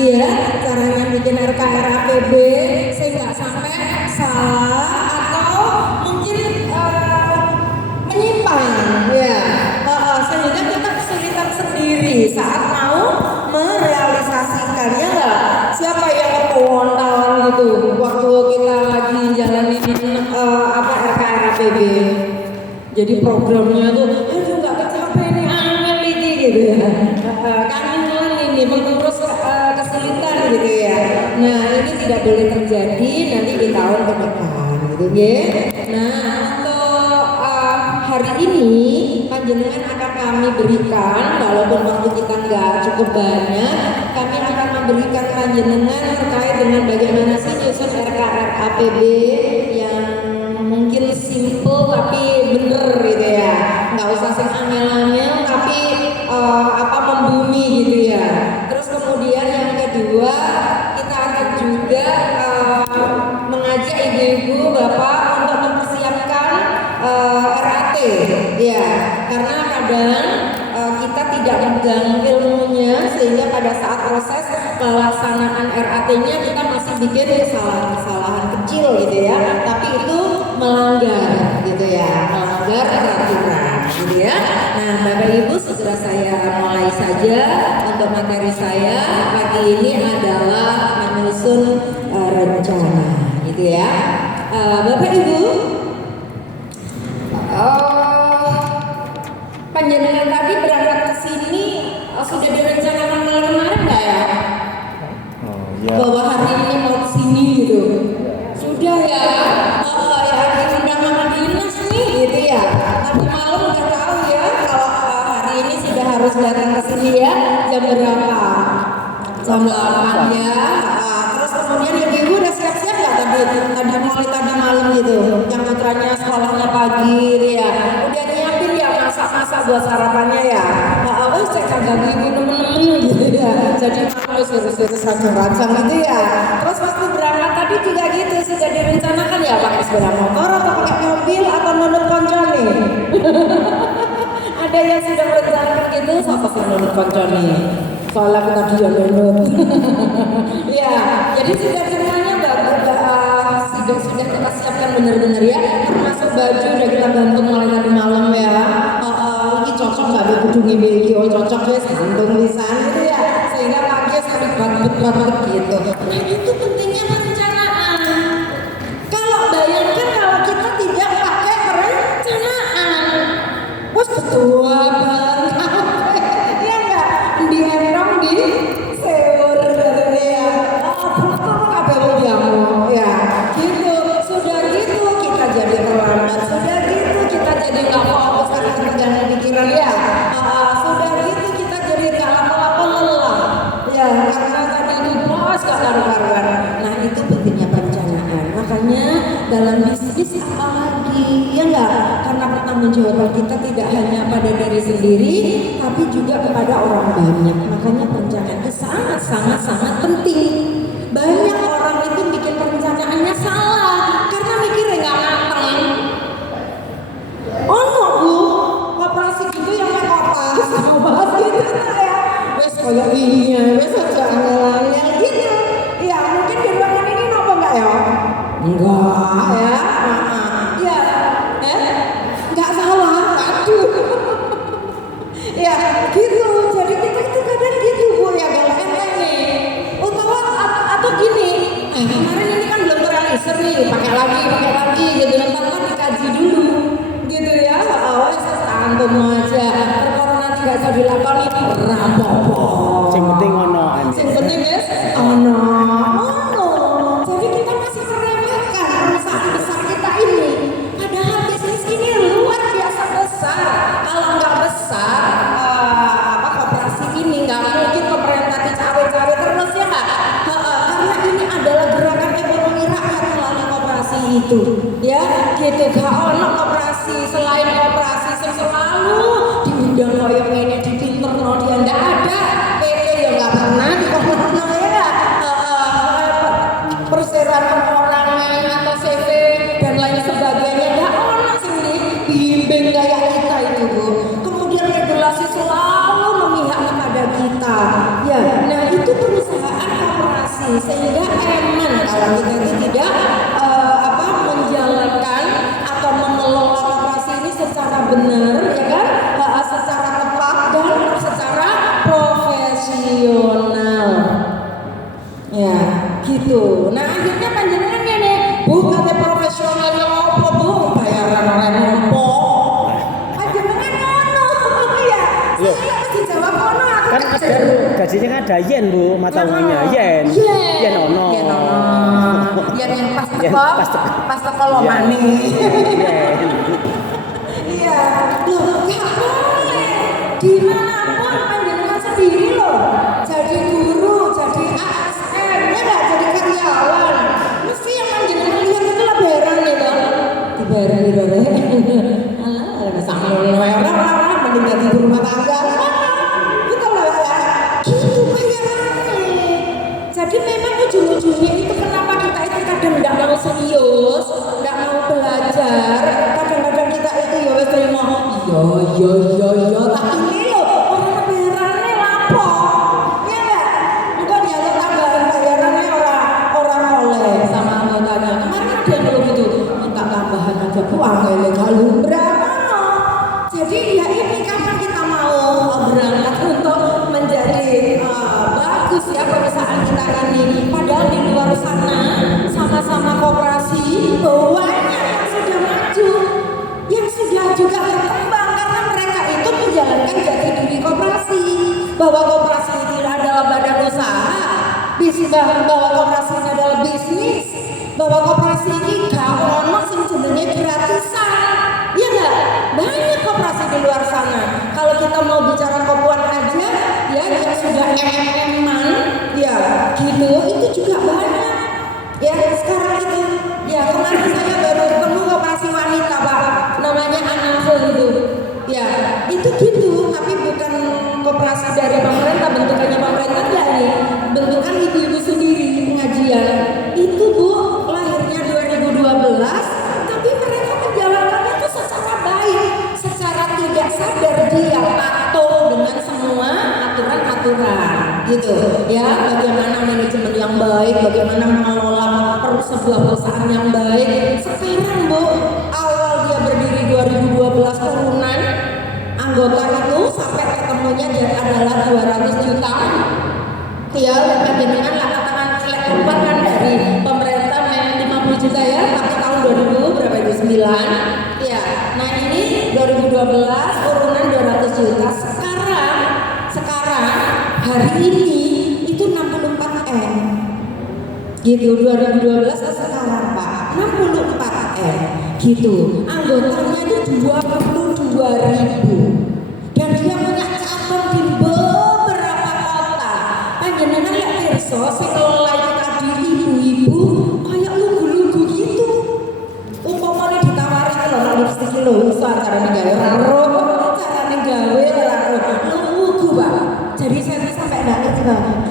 ya caranya bikin RKRAPB sehingga sampai salah atau mungkin menyimpang ya, sehingga kita kesulitan sendiri saat mau merealisasikannya. Nggak, siapa yang kewontalan gitu waktu kita lagi jalanin RKRAPB, jadi programnya tuh aduh nggak kecapai nih, angin ini gitu ya, kangen ini mengurus kesulitan gitu ya. Nah ini tidak boleh terjadi nanti di tahun ke depan gitu ya. Nah untuk hari ini panjenengan akan kami berikan, walaupun waktu kita nggak cukup banyak, kami akan memberikan panjenengan terkait dengan bagaimana sih nyusun RKRAPB yang mungkin simple tapi bener gitu ya, nggak usah sing angel-angel tapi membumi gitu ya. Terus kemudian yang kedua kita akan juga mengajak ibu-ibu bapak untuk mempersiapkan RAT ya, karena kadang kita tidak megang ilmunya sehingga pada saat proses pelaksanaan RAT-nya kita masih bikin kesalahan kecil gitu ya, tapi itu melanggar gitu ya, melanggar peraturan gitu ya. Nah Bapak Ibu segera saya mulai saja untuk materi saya pagi ini adalah menyusun rencana gitu ya. Bapak Ibu, panjenengan tadi berangkat ke sini sudah direncanakan kemarin nggak ya? Ya. Bahwa hari ini mau ke sini gitu. Sudah ya. Ya udah makan dinas nih gitu ya. Tadi malam udah tahu ya kalau hari ini sudah harus datang ke sini ya. Jam berapa? Jam 8 ya. Terus kemudian ibu udah siap-siap nggak mulai tadi malam gitu? Yang putranya sekolahnya pagi gitu ya. Udah nyiapin ya masak-masak buat sarapannya ya. Saya kagak ibu temen-temen gitu ya. Jadi malam suruh-suruh rancang gitu ya. Terus waktu berangkat tadi juga gitu, sudah direncanakan ya pakai sepeda motor atau pakai mobil atau nunut koncone. Ada yang sudah merencanakan gitu, siapa sih nunut koncone? Soalnya aku tadi yang nunut. Ya, jadi sudah semuanya sudah kita siapkan benar-benar ya, termasuk baju udah kita gantung mulai tadi malam ya. Ini cocok nggak berkudungi beliau, cocok ya gantung di sana gitu ya, sehingga pagi sampai banget gitu. Nah itu pentingnya perencanaan. Kalau bayangkan kalau kita tidak pakai perencanaan, wes ketua banget ya nggak, diendong di seur gitu ya. Ya gitu, sudah gitu kita jadi terlambat, sudah gitu kita jadi nggak fokus karena ketegangan pikiran ya. Sudah gitu kita jadi nggak apa-apa lelah ya, karena tadi itu bos gak karuan. Nah itu pentingnya perencanaan. Makanya dalam bisnis apalagi ya nggak, karena pertanggungjawaban kita tidak hanya pada diri sendiri tapi juga kepada orang banyak. Makanya perencanaan itu sangat penting. Banyak orang itu bikin perencanaannya salah karena mikirnya nggak matang. Oh no bu, operasi gitu yang naik opas gitu ya. Wes kayak ini ya, wes aja angel gitu. Ya mungkin di ruangan ini nopo nggak ya? Enggak ya. Ya, nggak salah. Aduh. Ya gitu. Jadi kita itu kadang gitu bu ya, galak nih. Atau gini, kemarin ini kan belum terrealisir nih, pakai lagi gitu, ntar kan dikaji dulu gitu ya. Awalnya santum aja, kalau nanti gak bisa dilakoni rapopo. Yang penting ono. Yang penting guys, ono. Jadi kita masih meremehkan perusahaan besar kita ini, padahal bisnis ini luar biasa besar. Kalau nggak besar, koperasi ini nggak mungkin pemerintah cawe-cawe terus ya kak. Karena ini adalah gerakan ekonomi rakyat melalui koperasi itu ya gitu. Gak ono koperasi selain koperasi yang selalu diundang koyok ini di pinterno dia nggak ada. PT yang nggak pernah di koperno ya. Perseroan perorangan atau CV dan lain sebagainya nggak ono sini bimbing kayak kita itu bu. Kemudian regulasi selalu memihak kepada kita ya. Nah itu perusahaan koperasi sehingga aman kalau kita itu tidak menjalankan atau mengelola koperasi ini secara benar, ya kan, secara tepat dan secara profesional. Ya, gitu. Nah, akhirnya panjenengan ngene, Bu, kate profesional yo opo, Bu? Bayaran ora nompo. Panjenengan ngono. Iya. Loh. Saya harus dijawab ngono aku. Kan ada gajinya kan ada yen Bu, mata uangnya yen. Yen ono. Yen ono. Yen yang pas Yen teko. pas teko. Pas teko lo Iya. maning. Yen. Iya. Loh, gak boleh. Dimanapun panjenengan sendiri loh. Jadi guru, jadi ASN, ya nggak, jadi karyawan. Mesti yang panjenengan lihat itu lah bayaran gitu. Dibayaran gitu deh. Alah, sama orang mending jadi guru rumah tangga. Gitu loh ya. Gitu bayarannya. Jadi memang ujung-ujungnya itu kenapa kita itu kadang nggak mau serius, nggak mau belajar. Kadang-kadang kita itu ya wes terima. Iya. Tapi ini loh orang bayarannya lapo. Iya nggak? Engkau nyalur tambahan bayarannya orang oleh sama anggotanya. Kemarin ada yang belum gitu. Minta tambahan aja Bu, angel kalau berapa? Jadi ya ini kapan kita mau berangkat untuk menjadi bagus ya perusahaan kita ini. Padahal di luar sana sama-sama koperasi banyak yang sudah maju, yang sudah juga berkembang karena mereka itu menjalankan jati diri koperasi, bahwa koperasi ini adalah badan usaha, bahwa koperasi ini adalah bisnis, bahwa koperasi ini gak ono sing jenenge gratisan. Iya enggak? Banyak koperasi di luar sana. Kalau kita mau bicara kopuan aja, ya yang sudah MM-an, ya gitu, itu juga banyak. Ya sekarang itu, ya kemarin saya baru ketemu koperasi wanita Pak, namanya Anafel itu. Ya itu gitu, tapi bukan koperasi dari pemerintah, bentukannya pemerintah enggak nih, bentukan ibu-ibu sendiri pengajian. Itu Bu, lahirnya 2012. Tapi mereka menjalankannya itu secara baik, secara tidak sadar dia patuh dengan semua aturan-aturan, gitu. Ya, bagaimana manajemen yang baik, bagaimana mengelola sebuah perusahaan yang baik. Sekarang Bu, awal dia berdiri 2012 turunan anggota itu sampai ketemunya adalah 200 juta. Ya, panjenengan lah katakan selek kan dari pemerintah 50 juta ya, tapi tahun 2000 berapa itu 9. Ya, nah ini 2012 turunan 200 juta. Sekarang hari ini itu 64 M. Gitu 2012 ke sekarang Pak, 64 M. Gitu. Anggotanya itu 22.000. Dan dia punya cabang di beberapa kota. Panjenengan lihat pirsa sing ngelola itu tadi ibu-ibu kayak lugu-lugu gitu. Umpamane ditawari lho nek lipstik lho iso carane gawe ora carane gawe ora lugu Pak. Jadi saya sampai enggak ngerti Pak.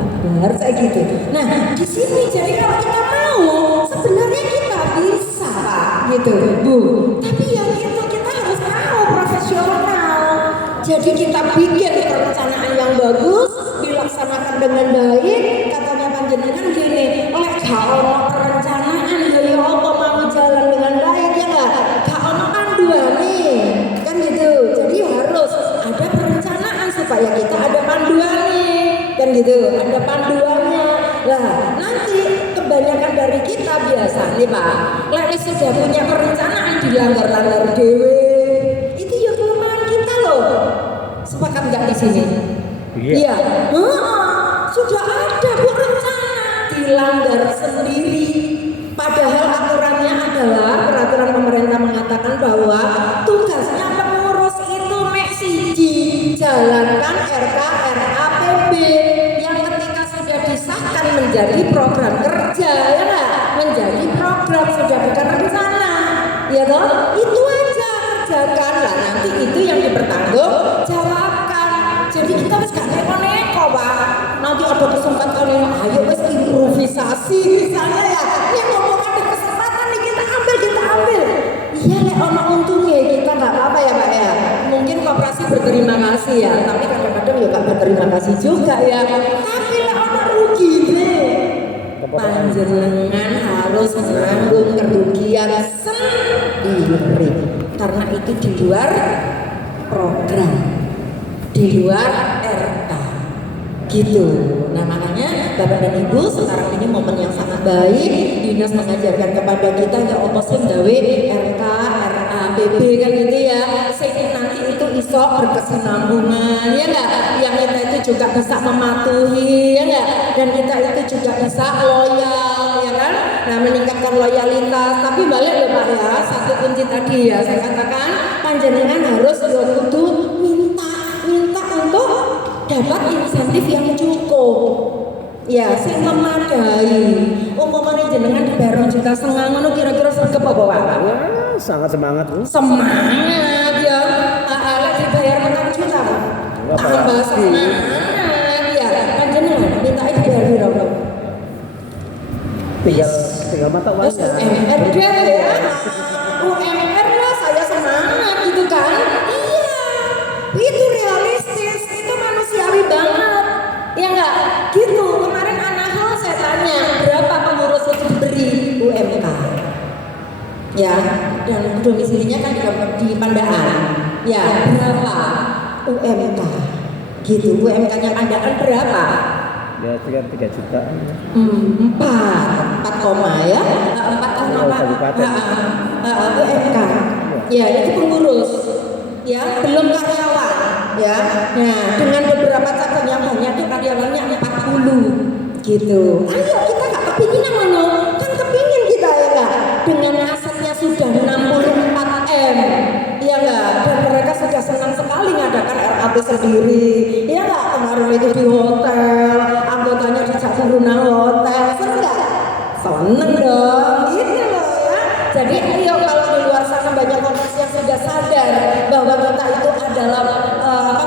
Akbar kayak gitu. Nah, di sini jadi kalau kita mau sebenarnya kita bisa Pak gitu Bu. Tapi yang itu kita harus mau profesional. Jadi kita bikin perencanaan yang bagus, dilaksanakan dengan baik. Katanya panjenengan gini, lek gak ono perencanaan ya apa mau jalan dengan baik ya enggak? Gak ono panduane. Kan gitu. Jadi harus ada perencanaan supaya kita ada panduannya. Kan gitu, ada panduannya. Lah, nanti kebanyakan dari kita biasa nih Pak, lek sudah punya perencanaan dilanggar-langgar dewe. Itu ya kelemahan kita loh. Sepakat nggak di sini? Iya. Sudah ada Bu rencana, dilanggar sendiri. Padahal aturannya adalah peraturan pemerintah mengatakan bahwa tugasnya pengurus itu mek siji, jalankan RKRAPB yang ketika sudah disahkan menjadi program kerja ya nggak? Menjadi program sudah bukan rencana, ya toh? Itu aja kerjakan lah, nanti itu yang dipertanggungjawabkan. Jadi kita harus gak neko-neko Pak. Nanti ada kesempatan yang ayo wes improvisasi misalnya ya. Ini ngomong ada kesempatan nih kita ambil. Iya lek ono untungnya kita nggak apa-apa ya Pak ya. Mungkin koperasi berterima kasih ya, tapi kadang-kadang ya gak berterima kasih juga ya. Tapi lek ono panjenengan harus menanggung kerugian sendiri karena itu di luar program, di luar RK gitu. Nah makanya Bapak dan Ibu sekarang ini momen yang sangat baik, dinas mengajarkan kepada kita ya apa sih gawe RK, RA, BB kan gitu ya, sehingga nanti itu iso berkesinambungan ya enggak, yang kita itu juga bisa mematuhi ya enggak, dan kita itu juga bisa loyal ya kan, nah meningkatkan loyalitas. Tapi balik loh Pak ya, satu kunci tadi ya saya katakan panjenengan harus kudu minta untuk dapat insentif yang cukup ya, sing memadai. Umpamanya jenengan dibayar 1,5 juta ngono kira-kira sregep apa Pak? Wah, sangat semangat Bu. Semangat ya. Lek dibayar 4 juta Pak. Tambah semangat ya. Panjenengan minta dibayar piro? Tinggal mata uangnya. UMR deh ya. UMR lah saya semangat gitu kan. Iya. Itu realistis, itu manusiawi banget. Ya enggak? Gitu. Kemarin anak hal saya tanya, berapa pengurus itu diberi UMK? Ya, dan domisilinya kan di Pandaan. Ya, berapa UMK? Gitu. UMK-nya Pandaan berapa? Ya 3 juta. 4 koma ya. 4 koma UMK. Ya, itu pengurus. Ya, belum karyawan. Ya, nah dengan beberapa cabang yang banyak itu karyawannya 40 gitu. Ayo kita nggak kepingin mana? Kan kepingin kita ya nggak? Dengan asetnya sudah 64 M, ya nggak? Dan mereka sudah senang sekali ngadakan RAP sendiri, ya nggak? Kemarin itu di hotel, anggotanya dijak turun hotel, seneng nggak? Seneng dong, gitu loh ya. Jadi ayo kalau di luar sana banyak orang yang sudah sadar bahwa kita itu adalah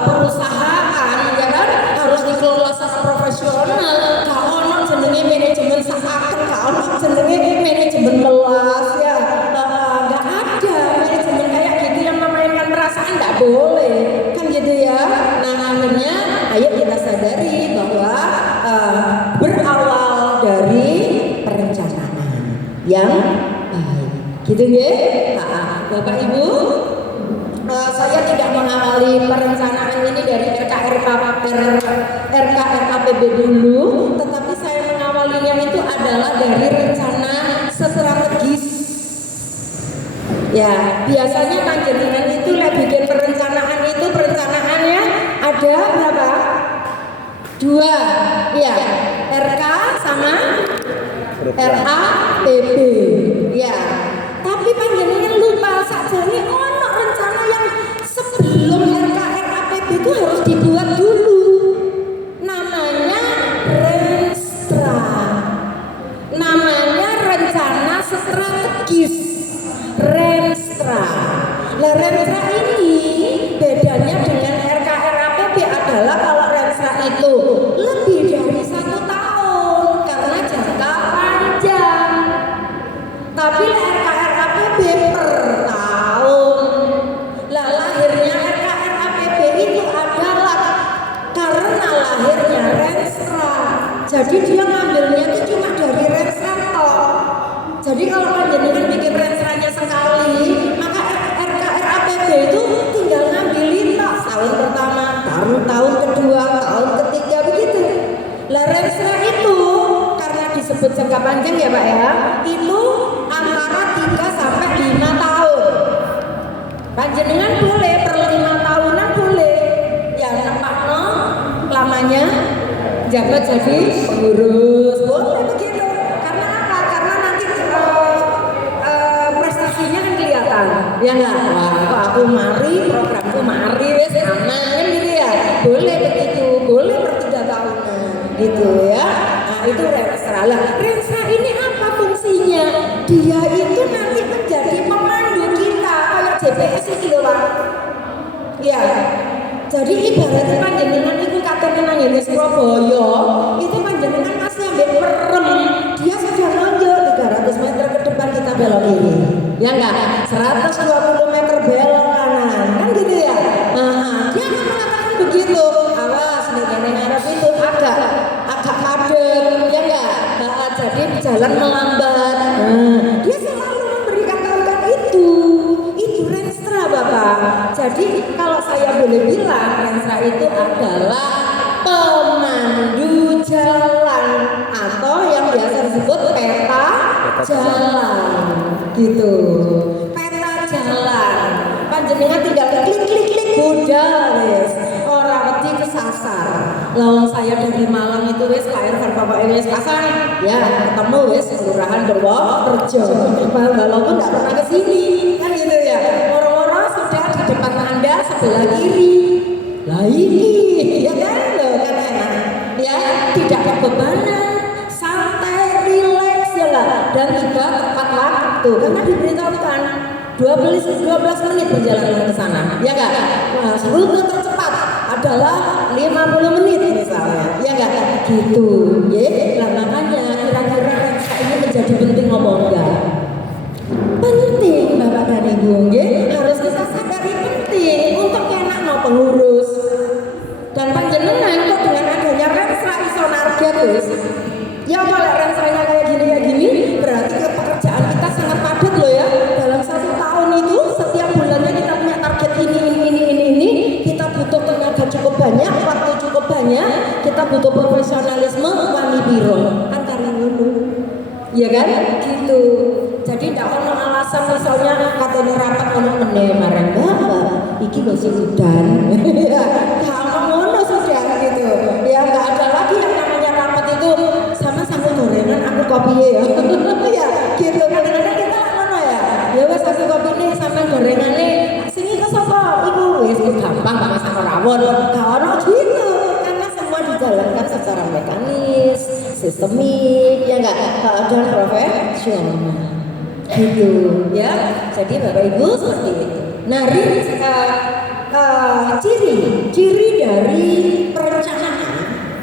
perusahaan ya kan, harus dikelola secara profesional. Kalau jenenge manajemen sakaken, kalau jenenge manajemen melas ya, nggak ada manajemen kayak gitu yang memainkan perasaan, nggak boleh kan gitu ya. Nah akhirnya ayo kita sadari bahwa berawal dari perencanaan yang baik gitu ya. Bapak Ibu, saya tidak mengawali perencanaan ini dari RKRKPB dulu, tetapi saya mengawalinya itu adalah dari rencana strategis. Ya, biasanya panjenengan itu bikin perencanaan itu perencanaannya ada berapa? 2, ya, RK sama RAPB, ya. Tapi panjenengan lupa saja nih ono rencana yang sebelum RKRAPB itu harus dibuat dulu. Namanya Renstra. Namanya rencana strategis. Renstra. Lah Renstra ini bedanya dengan RKRAPB adalah kalau Renstra itu lebih dari 1 tahun karena jangka panjang. Tapi RKRAPB per tahun. Lah lahirnya RKRAPB itu adalah karena lahirnya Renstra. Jadi dia ngambilnya itu cuma dari Renstra toh. Jadi kalau panjenengan bikin Renstranya sekali, maka RKRAPB itu tinggal ngambilin toh tahun pertama, tahun kedua, tahun ketiga begitu. Lah Renstra itu karena disebut jangka panjang ya Pak ya, itu antara 3 sampai 5 tahun. Panjenengan boleh per 5 tahunan boleh. Ya nampakno lamanya jabat jadi pengurus. Boleh begitu. Karena apa? Karena nanti prestasinya kan kelihatan. Ya enggak? Wah, kok aku mari, programku mari wis aman kan gitu ya. Boleh begitu. Boleh per 3 tahunan gitu ya. Nah, itu Renstra. Lah, Renstra ini apa fungsinya? Dia itu nanti menjadi pemandu kita kayak JPS itu loh Pak. Ya, jadi ibaratnya panjenengan itu katanya nangis Surabaya, itu panjenengan masih ambil merem, dia sudah nonjol 300 meter ke depan kita belok kiri, ya enggak? 120 meter belok kanan, kan gitu ya? Nah, dia akan mengatakan begitu, awas nih ngarep itu agak padat, ya enggak? jadi jalan melambat. Dia selalu memberikan tautan itu Renstra Bapak. Jadi kalau saya boleh bilang, Renstra itu adalah pemandu jalan atau yang biasa disebut peta jalan, gitu. Peta jalan. Panjenengan tinggal klik budal wis. Ora wedi kesasar. Lawang saya dari Malang itu wis Pak Irfan Bapak wis pasang. Ya, ketemu wis Kelurahan Purworejo. Walaupun enggak pernah ke sini. Kan gitu ya. Orang-orang sudah di depan Anda sebelah kiri. Lah ini ya kan loh, kan enak. Ya, tidak kebebanan, santai, rileks ya lah, dan juga tepat waktu. Karena diberitahukan 12 menit perjalanan ke sana, ya enggak? Nah, rute tercepat adalah 50 menit misalnya, ya enggak? Gitu, ya. Nah, makanya kira-kira ini menjadi penting ngomong enggak? Penting Bapak dan Ibu, ya. Harus kita sadari penting untuk enak mau pengurus. Dan panjenengan kok dengan adanya Renstra iso target wis. Ya kalau Renstranya kayak gini, berarti pekerjaan kita sangat padat loh ya. Dalam 1 tahun itu setiap bulannya kita punya target ini. Kita butuh tenaga cukup banyak, waktu cukup banyak, kita butuh profesionalisme, wani biro, antara dulu. Iya kan? Gitu. Jadi tidak ono alasan misalnya katanya rapat ono meneh marang Bapak, iki lho sing udan. Ya, gak ono sudah gitu. Ya enggak ada lagi yang namanya rapat itu sama-sama gorengan aku kopi ya. Ya, gitu. Kadang-kadang kita ngono ya. Ya wis aku kopi nih sama gorengane. Sing iku sapa? Iku wis gampang Pak Mas rawon. Gak ono gitu. Karena semua dijalankan secara mekanis, sistemik, ya enggak? Dan profesional. Gitu ya. Jadi Bapak Ibu seperti itu. Nah, ciri dari perencanaan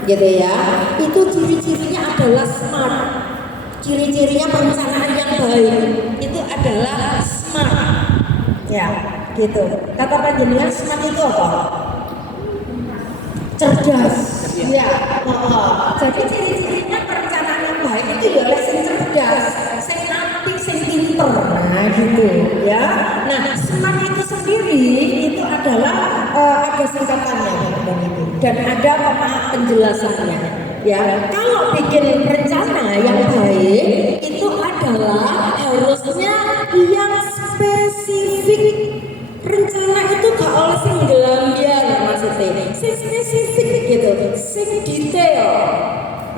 gitu ya, itu ciri-cirinya adalah smart. Ciri-cirinya perencanaan yang baik itu adalah smart ya, gitu. Kata panjenengan smart itu apa? Cerdas ya. Jadi ciri-cirinya perencanaan yang baik itu adalah sing cerdas, sing apik, sing pinter. Nah gitu ya. Nah, smart itu sendiri itu adalah ada singkatannya dan ada penjelasannya ya. Kalau bikin rencana yang baik itu adalah harusnya yang spesifik. Rencana itu gak oleh sing gelambian maksudnya, sing spesifik gitu, sing detail.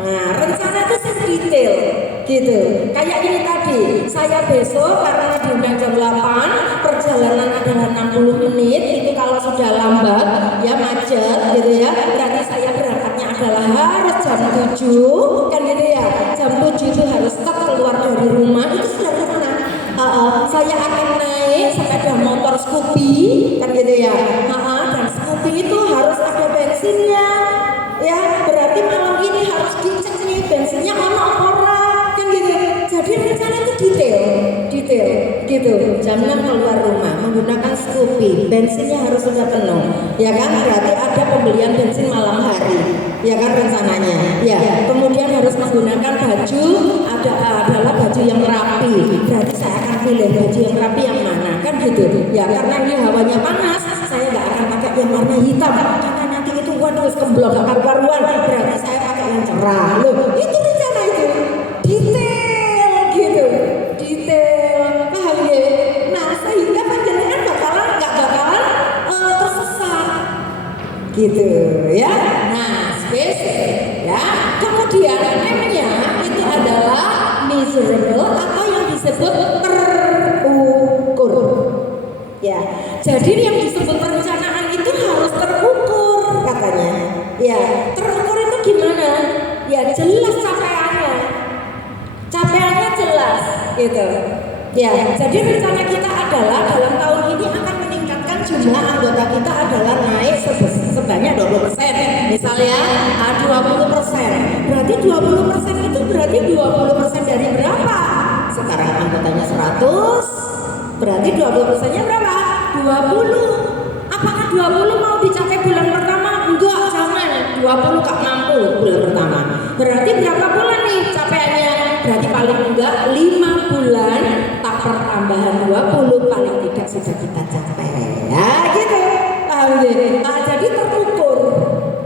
Nah, rencana itu sing detail gitu. Kayak ini tadi, saya besok karena diundang jam 8, perjalanan adalah 60 menit. Itu kalau sudah lambat ya macet gitu ya. Berarti saya berangkatnya adalah harus jam 7 kan gitu ya. Jam 7 itu harus tetap keluar dari rumah. Itu sudah rencana. Saya akan naik sepeda motor Scoopy kan gitu ya. Dan Scoopy itu harus ada bensinnya. Ya, berarti malam ini harus dicek nih bensinnya ono ora kan gitu. Jadi rencana itu detail gitu. Jam 6 keluar rumah menggunakan Scoopy, bensinnya harus sudah penuh. Ya kan, berarti ada pembelian bensin malam hari. Ya kan rencananya. Ya, kemudian harus menggunakan baju adalah baju yang rapi. Berarti saya akan pilih baju yang rapi yang mana kan gitu. Ya, karena ini hawanya panas, saya nggak akan pakai yang warna hitam karena nanti itu waduh kemblok karuan. Berarti saya pakai yang cerah. Loh, itu rencana itu. Detail gitu. Detail. Paham ya? Nah, sehingga panjenengan nggak bakalan tersesat. Gitu ya. Nah, spesifik ya. Kemudian M-nya itu adalah measurable atau yang disebut terukur. Ya. Jadi yang disebut perencanaan itu harus terukur katanya. Ya, terukur itu gimana? Ya, jelas capaiannya. Capaiannya jelas gitu. Ya, jadi rencana kita adalah dalam tahun ini akan meningkatkan jumlah anggota kita adalah naik sebanyak 20%. Misalnya 20%. Berarti 20% itu berarti 20% dari berapa? Sekarang anggotanya 100. Berarti 20%-nya berapa? 20. Apakah 20 mau dicapai bulan pertama? Enggak, jangan. 20 gak mampu bulan pertama. Berarti berapa bulan nih capaiannya? tambahan 20 paling tidak sudah kita capai. Ya gitu. Paham ya? Nah, jadi terukur.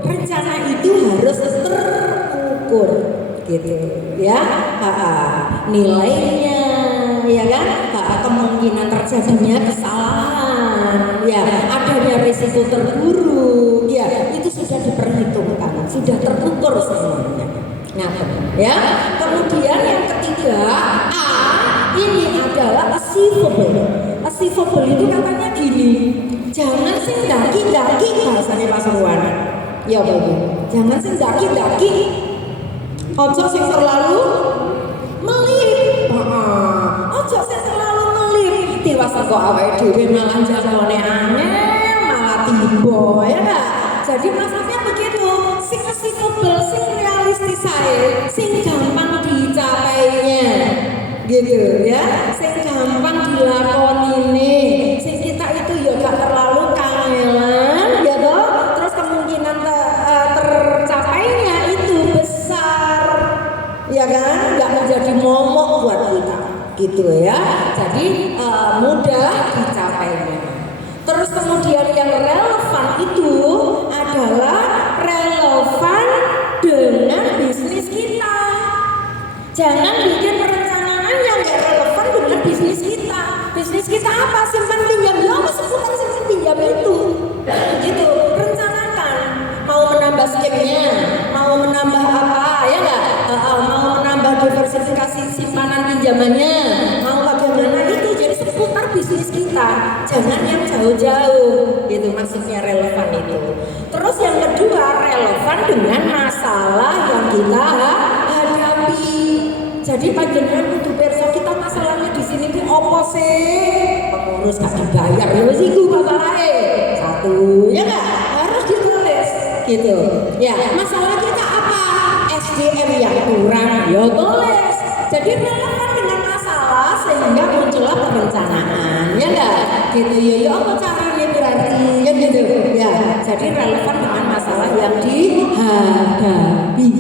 Rencana itu harus terukur gitu ya. Nilainya ya kan, kemungkinan terjadinya kesalahan, ya adanya risiko terburuk, ya itu sudah diperhitungkan, sudah terukur semuanya. Nah, ya kemudian yang ketiga A ini adalah achievable. Achievable itu katanya gini, jangan sing daki-daki bahasanya Pak Surwan. Ya bagus, jangan sing daki-daki, ojo sing terlalu melip. Ojo sing terlalu melip. Tiwas kok awake dhewe malah jangone angel, malah tiba ya enggak? Jadi maksudnya begitu, sing achievable, sing realistis ae, sing gampang dicapainya. Gitu ya, sing gampang dilakonine, sing kita itu ya gak terlalu kangelan ya toh, terus kemungkinan tercapainya itu besar ya kan, gak menjadi momok buat kita gitu ya, jadi mudah dicapainya. Terus kemudian yang relevan itu adalah relevan dengan bisnis kita. Jangan bikin perencanaan yang gak relevan dengan bisnis kita. Bisnis kita apa? Simpan pinjam. Ya seputar simpan pinjam itu. Gitu. Rencanakan. Mau menambah skemnya, mau menambah apa? Ya nggak? Mau menambah diversifikasi simpanan pinjamannya, mau bagaimana itu. Jadi seputar bisnis kita. Jangan yang jauh-jauh. Gitu maksudnya relevan itu. Terus yang kedua relevan dengan masalah yang kita hadapi. Jadi panjenengan kudu perso kita masalahnya di sini ki opo sih? Pengurus gak dibayar ya wis iku masalahe. Satu, ya enggak? Harus ditulis gitu. Ya, masalah kita apa? SDM yang kurang, ya tulis. Jadi relevan dengan masalah sehingga muncullah perencanaan, ya enggak? Gitu ya apa caranya berarti? Ya gitu. Ya, jadi relevan dengan masalah yang dihadapi.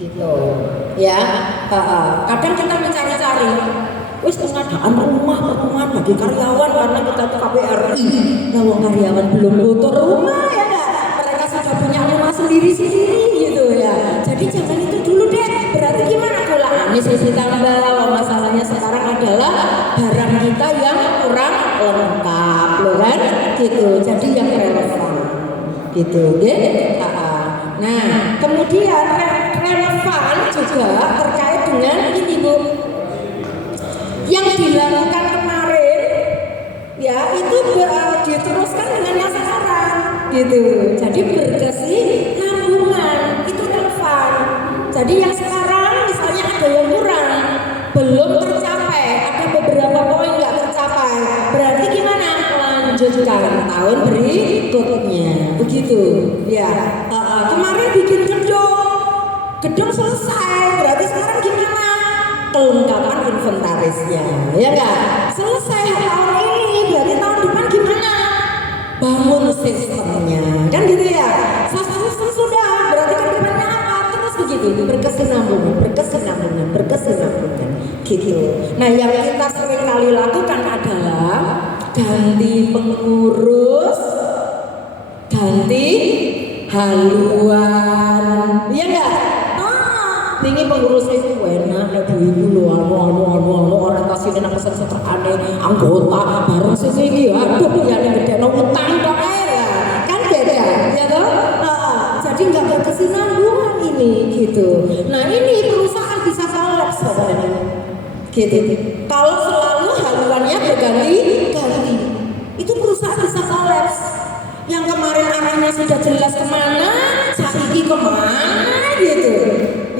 Gitu ya, kadang kita mencari-cari wis pengadaan perumahan bagi karyawan karena kita tuh KPRI. Nah, wong karyawan belum butuh rumah ya enggak, mereka sudah punya rumah sendiri-sendiri gitu ya. Jadi jangan itu dulu deh. Berarti gimana kalau ini sesi tambah? Masalahnya sekarang adalah barang kita yang kurang lengkap loh kan gitu. Jadi yang relevan gitu ya. Nah, kemudian relevan juga terkait dengan ini Bu, yang dilakukan kemarin ya itu diteruskan dengan yang sekarang gitu. Jadi berkesinambungan itu relevan. Jadi yang sekarang misalnya ada yang kurang, belum tercapai, ada beberapa poin nggak tercapai, berarti gimana? Lanjutkan tahun berikutnya begitu ya. Kemarin bikin gedung selesai, berarti sekarang gimana? Kelengkapan inventarisnya, ya enggak? Selesai tahun ini, berarti tahun depan gimana? Bangun sistemnya, kan gitu ya? Sistem sudah, berarti ke depannya apa? Terus begitu, berkesinambungan, gitu. Nah, yang kita sering kali lakukan adalah ganti pengurus, ganti haluan, iya enggak? Ini pengurusnya itu enak, ibu-ibu lu orientasinya nang kesetaraan anggota bareng sih aduh ya yang gede utang kok kan beda ya toh. Jadi nggak berkesinambungan ini gitu. Nah ini perusahaan bisa kolaps sebenarnya gitu. Kalau selalu haluannya berganti-ganti, itu perusahaan bisa kolaps. Yang kemarin arahnya sudah jelas kemana, saat ini kemana gitu.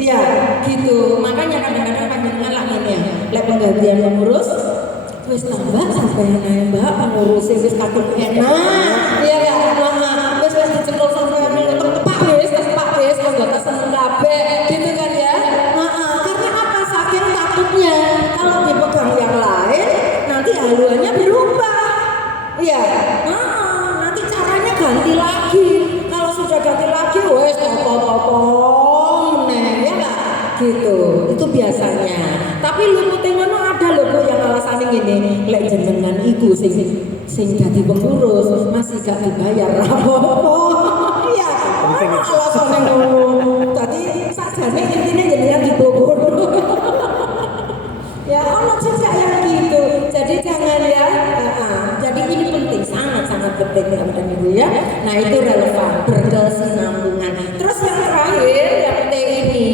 Ya gitu, makanya kadang-kadang panjenengan lah ini ya, lek penggantian pengurus wis tambah sampai naik mbak pengurusnya wis kadung enak ya gak, wis dicekel sampai tepak wis anggota seneng kabeh gitu kan ya. Karena apa? Saking takutnya kalau dipegang yang lain nanti haluannya berubah ya. Nanti caranya ganti lagi, kalau sudah ganti lagi wis gitu, itu biasanya. Tapi lu ngono ada loh Bu yang alasan ngene, lek jenengan iku sing dadi pengurus masih gak dibayar apa-apa. Iya. Alasane ngono. Dadi sajane intine jenengan dibobor. Ya Allah juga yang gitu. Jadi jangan ya. Jadi ini penting, sangat penting ya Bapak Ibu ya. Nah itu relevan, berkesinambungan. Terus yang terakhir yang penting ini,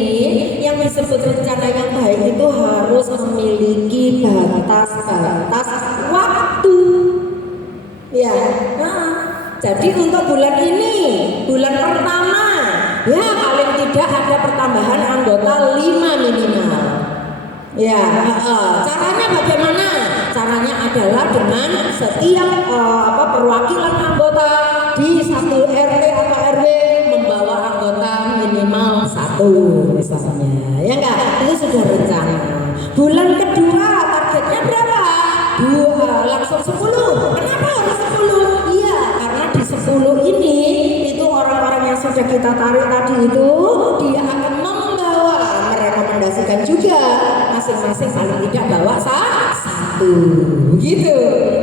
yang disebut rencana yang baik itu harus memiliki batas-batas waktu. Ya. Jadi untuk bulan ini, bulan pertama, ya paling tidak ada pertambahan anggota 5 minimal. Ya, caranya bagaimana? Caranya adalah dengan setiap perwakilan anggota di satu RT atau RW membawa anggota minimal 1 misalnya. Ya enggak? Itu sudah rencana. Bulan kedua targetnya berapa? 2, langsung 10. Kenapa harus 10? Iya, karena di 10 ini itu orang-orang yang sudah kita tarik tadi itu dia akan membawa, merekomendasikan juga masing-masing paling tidak bawa 1 gitu.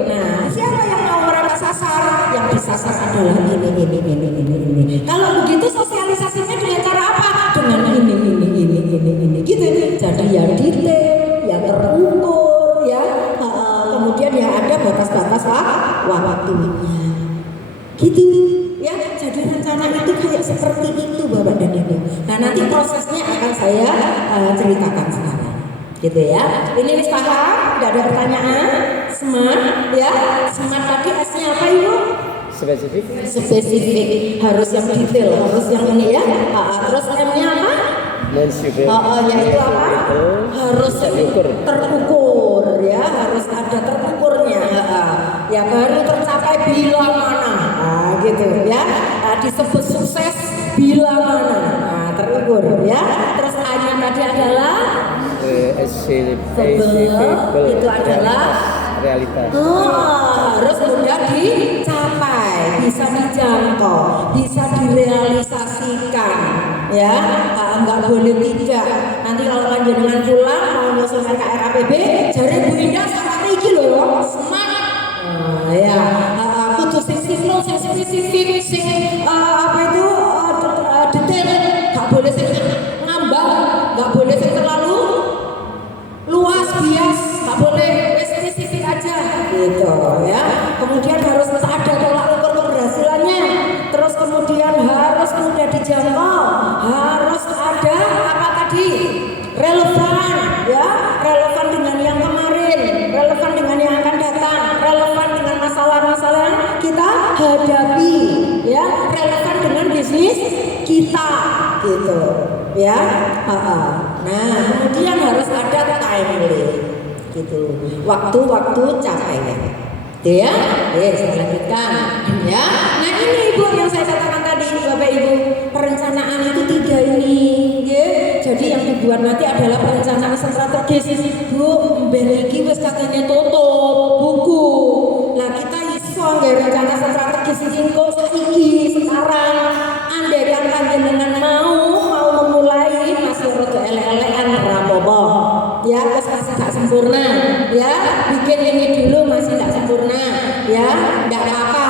Nah, siapa yang mau mereka sasar? Yang disasar adalah ini. Kalau begitu sosialisasinya dengan cara apa? Dengan ini gitu. Jadi ya detail, ya terukur, ya kemudian ya ada batas-batas waktunya. Gitu ya. Jadi rencana itu kayak seperti itu Bapak dan Ibu. Nah, nanti prosesnya akan saya ceritakan sekarang. Gitu ya. Ini wis paham? Enggak ada pertanyaan? Smart ya. Smart tadi S-nya apa Ibu? Spesifik. Harus yang detail, harus yang ini ya. Terus M-nya apa? Yaitu apa? Harus terukur ya, harus ada terukurnya. Ya baru tercapai bila mana. Gitu ya. Disebut sukses bila mana. Terukur ya. Terus A-nya tadi adalah itu adalah realitas. Harus mudah dicapai, bisa dijangkau, bisa direalisasikan, ya, nggak boleh tidak. Nanti kalau panjenengan pulang mau nyusun RKRAPB, jari Bu Indah sama iki loh, semangat, ya, kudu sing spesifik, sing apa itu detail, nggak boleh sing ngambang, nggak boleh sing terlalu luas bias, nggak boleh spesifik aja gitu ya. Kemudian harus ada tolak ukur keberhasilannya, terus kemudian harus mudah dijangkau, harus ada apa tadi, relevan ya, relevan dengan yang kemarin, relevan dengan yang akan datang, relevan dengan masalah-masalah yang kita hadapi ya, relevan dengan bisnis kita gitu ya. Nah kemudian harus ada timely gitu, waktu-waktu capaian ya. Saya lanjutkan ya. Nah ini Ibu yang saya katakan tadi Bapak Ibu, perencanaan itu 3 ini ya. Jadi yang dibuat nanti adalah perencanaan strategis Bu. Beniki wis katanya tutup buku. Nah kita iso nggak rencana strategis ini kok saiki sekarang. Andaikan panjenengan mau memulai masih rada elek-elekan rapopo ya, wis gak sempurna ya, bikin ini dulu masih gak sempurna ya, gak apa-apa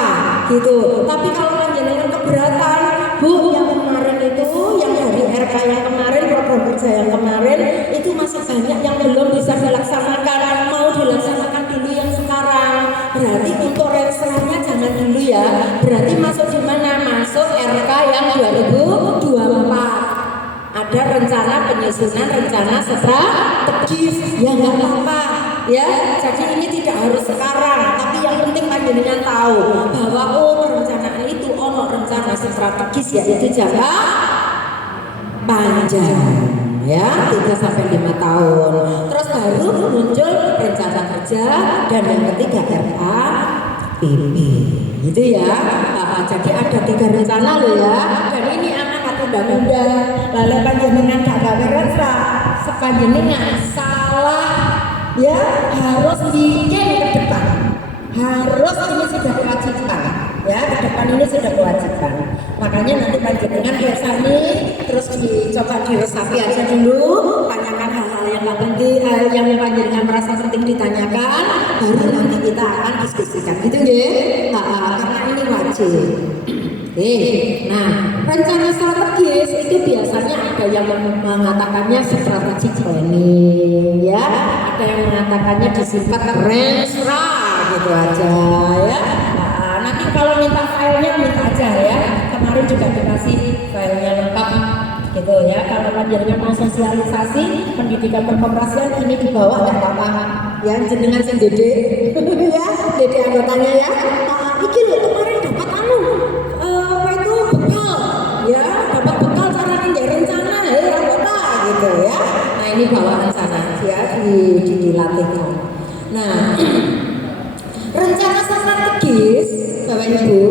gitu. Tapi kalau panjenengan keberatan Bu, yang kemarin itu, yang dari RK yang kemarin, program kerja yang kemarin itu masih banyak yang belum bisa dilaksanakan, mau dilaksanakan dulu yang sekarang. Berarti untuk rencananya jangan dulu ya. Berarti masuk di mana? Masuk RK yang 2024. Ada rencana penyusunan rencana strategis ya, nggak apa-apa ya. Jadi ini tidak harus sekarang, tapi yang penting panjenengan tahu bahwa perencanaan itu rencana strategis ya, itu jangka panjang ya, 3-5 tahun. Terus baru muncul rencana kerja dan yang ketiga RAPB gitu ya. Jadi ada 3 rencana loh ya, dan ini amanat undang-undang. Lalu panjenengan gak gawe rasa sepanjenengan salah ya, harus bikin ke depan, harus ini sudah kewajiban ya, ke depan ini sudah kewajiban. Makanya nanti panjenengan kayak Sani terus dicoba diresapi aja dulu, tanyakan hal-hal yang nggak penting, yang panjenengan merasa penting ditanyakan, baru nanti kita akan diskusikan gitu ya. Karena ini wajib. Nah, rencana strategis itu biasanya ada yang mengatakannya strategic planning, ya, ada yang mengatakannya disingkat rensra gitu aja, ya. Nanti kalau minta filenya minta aja ya. Kemarin juga dikasih filenya lengkap gitu ya. Kalau panjenengan mau sosialisasi pendidikan berkoperasian ini di bawah nggak apa-apa ya, jenengan sing dede ya, dede anggotanya ya. Iki loh kemarin dapat apa itu bekal ya, dapat bekal cara kerja rencana ya anggota gitu ya. Nah ini bawaan sana ya, dilatihkan. Nah rencana strategis Bapak Ibu,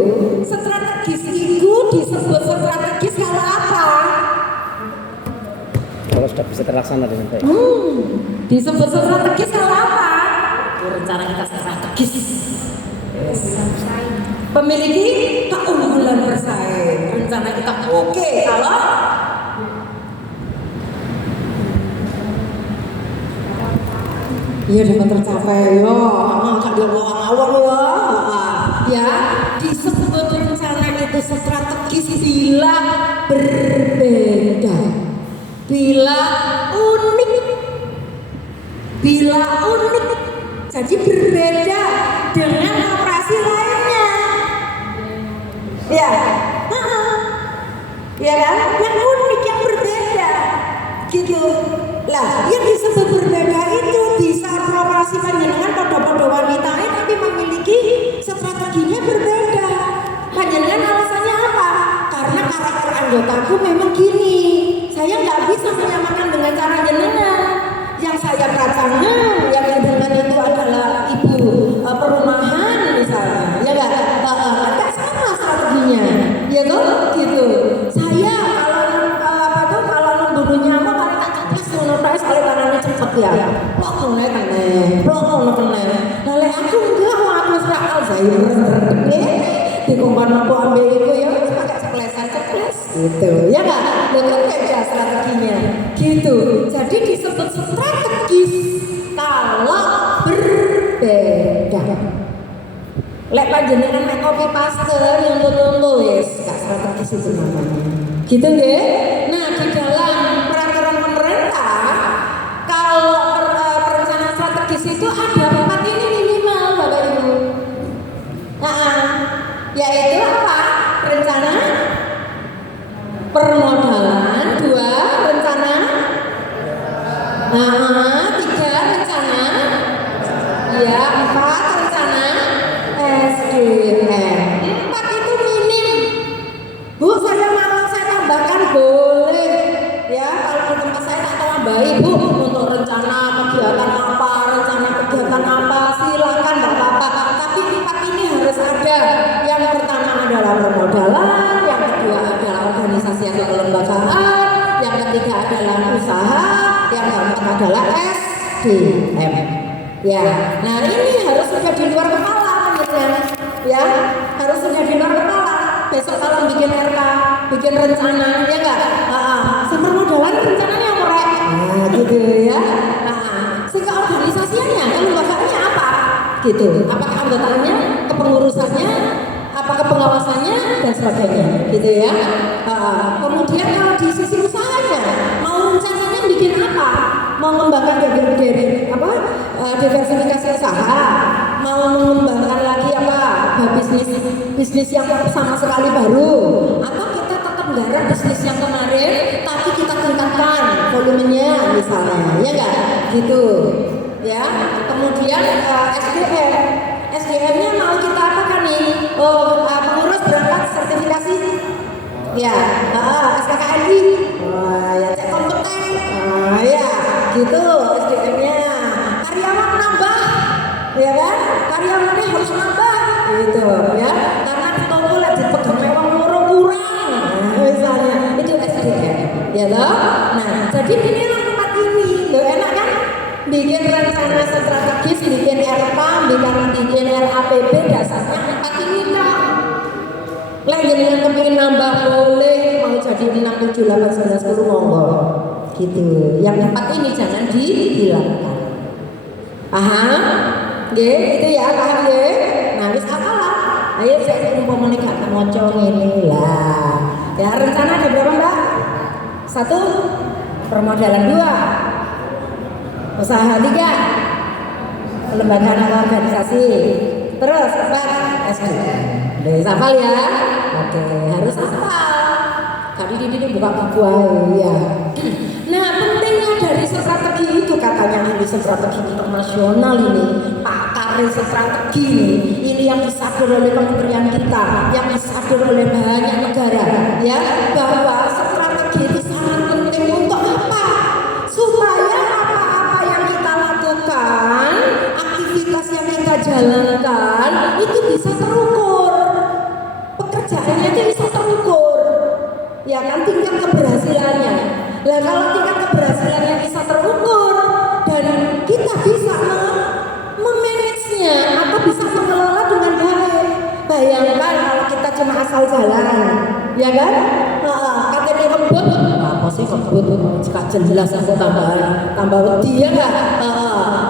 strategis itu disebut strategis kalau apa? Kalau sudah bisa terlaksana dengan baik. Disebut strategis kalau apa? Rencana kita strategis. Memiliki keunggulan bersaing. Rencana kita oke kalau iya dapat tercapai ya, nggak ada awang-awang ya. Disebut rencana itu strategis bila berbeda, bila unik, jadi berbeda dengan operasi lainnya, ya, ya kan, yang unik, yang berbeda, gitu. Lah, yang disebut berbeda itu bisa operasi panjenengan pada wanita tapi memiliki strateginya berbeda. Panjenengan alasannya apa? Karena karakter anggotaku memang gini. Saya nggak bisa menyamakan dengan cara jenengan. Yang saya katakan, yang jenengan itu adalah ibu perumahan misalnya, ya nggak sama strateginya, ya toh, gitu. Saya kalau membunuh nyamuk paling tak cepet sunodais kalau tangannya cepet ya. Plok kene. Lalu aku enggak mau aku serak Alzheimer di kongkon aku ambil itu ya pakai ceples gitu ya nggak, dengan beda strateginya gitu. Jadi disebut strategis kalau berbeda. Lek panjenengan mek copy paste yang tulis gak strategis itu namanya gitu ya. Nah di dalam peraturan pemerintah kalau perencanaan strategis itu ada 4 ini minimal Bapak Ibu. Yaitu apa? Rencana permodalan, 2 rencana 3 rencana ya, 4 rencana SDM. 4 itu minim. Bu, saya tambahkan boleh ya, kalau di tempat saya tak tambahi Bu untuk rencana kegiatan apa silakan nggak apa-apa, tapi 4 ini harus ada. Yang pertama adalah permodalan, yang kedua adalah organisasi atau kelembagaan, yang ketiga adalah usaha, yang keempat adalah SDM ya. Nah ini harus sudah di luar kepala ya, harus sudah di luar kepala. Besok kalau bikin RK, bikin rencana ya enggak, sepermodalan rencananya merek gitu ya. Sehingga organisasinya, kelembagaannya apa gitu, apakah anggotanya, kepengurusannya, apakah pengawasannya dan sebagainya gitu ya. Kemudian kalau di sisi usahanya, mau rencananya bikin apa, mau mengembangkan dari diversifikasi usaha, mau mengembangkan lagi bisnis yang sama sekali baru, atau kita tetap garap bisnis yang kemarin tapi kita tingkatkan volumenya misalnya, ya enggak gitu ya. Kemudian SDM-nya mau kita apakan nih? Pengurus berangkat sertifikasi ya, SKKNI, ya cek kompeten, ya gitu SDM-nya. Karyawan nambah, ya kan? Karyawannya harus nambah gitu ya, karena toko lagi dipegang mewah murah kurang misalnya, itu SDM ya loh. Nah jadi inilah 4 ini loh, enak kan? Bikin rencana strategis, bikin RK, bikin RAPB, dasarnya 4 ini dong Lek jenengan kepengin nambah boleh, mau jadi 6, 7, 8, 9, 10 monggo. Gitu. Yang 4 ini jangan dihilangkan. Paham? Nggih, itu ya, paham nggih? Nah, wis apalah. Ayo saya umpamane gak maca ngene lah. Ya rencana ada berapa, Mbak? 1, permodalan 2, usaha 3, kelembagaan atau organisasi. Terus 4, SD. Udah hafal ya? Oke, harus hafal. Tadi ini buka buku ya. Nah, pentingnya dari strategi itu katanya ahli strategi internasional ini, pakar strategi ini yang disadar oleh kementerian kita, yang disadar oleh banyak negara, ya, bahwa strategi itu sangat penting untuk apa? Supaya apa-apa yang kita lakukan, aktivitas yang kita jalankan itu bisa terukur, pekerjaannya itu bisa terukur, ya kan, tingkat keberhasilannya. Lah kalau tingkat keberhasilannya bisa terukur dan kita bisa memanagenya atau bisa mengelola dengan baik. Bayangkan kalau kita cuma asal jalan, ya kan? Katanya kebut, apa sih kebut? Cek jelas aku tambah wedi ya enggak?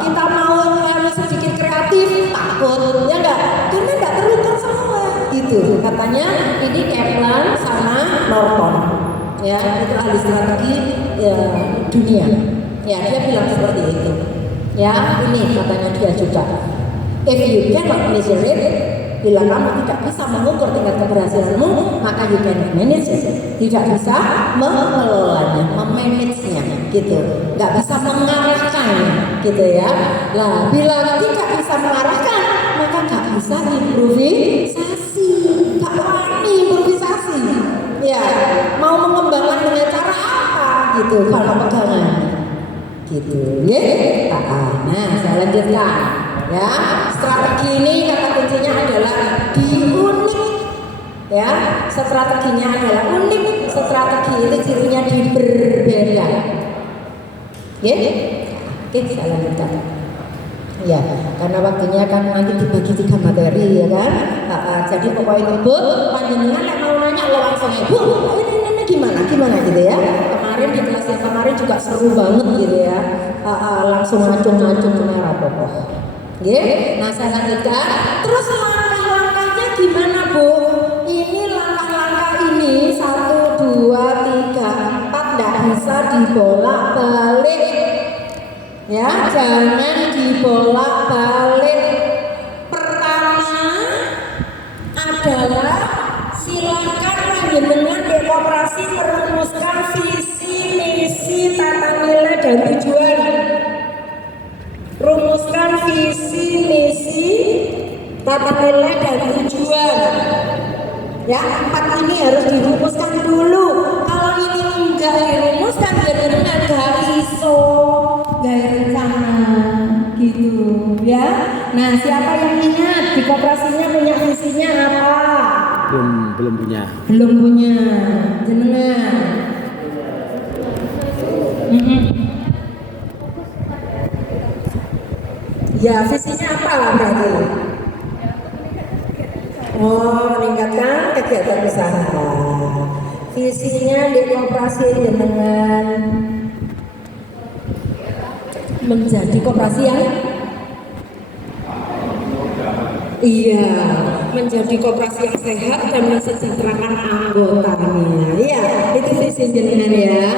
Kita mau sedikit kreatif, takut, ya enggak? Karena enggak terukur semua. Gitu katanya ini Kaplan sama Norton. Ya, itu ahli strategi ya, dunia. Ya, dia bilang seperti itu. Ya, ini katanya dia juga. If you cannot measure it, bila kamu tidak bisa mengukur tingkat keberhasilanmu, maka you cannot manage it. Tidak bisa mengelolanya, memanagenya, gitu. Nggak bisa mengarahkan, gitu ya. Lah, bila tidak bisa mengarahkan, maka nggak bisa improvisasi. Nggak berani improvisasi. Ya, mau mengembangkan dengan cara apa gitu kalau pegangan gitu ya. Nah, saya lanjutkan ya. Strategi ini kata kuncinya adalah diunik ya. Strateginya adalah unik. Strategi itu cirinya berbeda ya. Oke, saya lanjutkan ya, karena waktunya kan nanti dibagi 3 materi ya kan. Jadi pokoknya Bu, panjenengan yang mau nanya lo langsung ya Bu, ini gimana gitu ya. Kemarin di kelas yang kemarin juga seru banget gitu ya. Langsung ngacung-ngacung merah pokok. Oke, nah saya lanjutkan. Terus langkah-langkahnya gimana Bu? Ini langkah-langkah ini 1, 2, 3, 4 tidak bisa dibolak-balik. Ya, jangan dibolak-balik. Pertama adalah silakan panjenengan demokrasi merumuskan visi, misi, tata nilai dan tujuan. Rumuskan visi, misi, tata nilai dan tujuan. Ya, 4 ini harus dirumuskan dulu. Kalau ini enggak dirumuskan, benar-benar enggak iso. Gaya rencana gitu ya. Nah, siapa yang ingat di koperasinya punya visinya apa? Belum punya. Belum punya. Jenengan. Ya, visinya apa berarti? Oh, meningkatkan kegiatan usaha. Visinya di koperasi jenengan menjadi koperasi yang menjadi koperasi yang sehat dan mensejahterakan anggotanya. Iya, itu visi jenengan ya.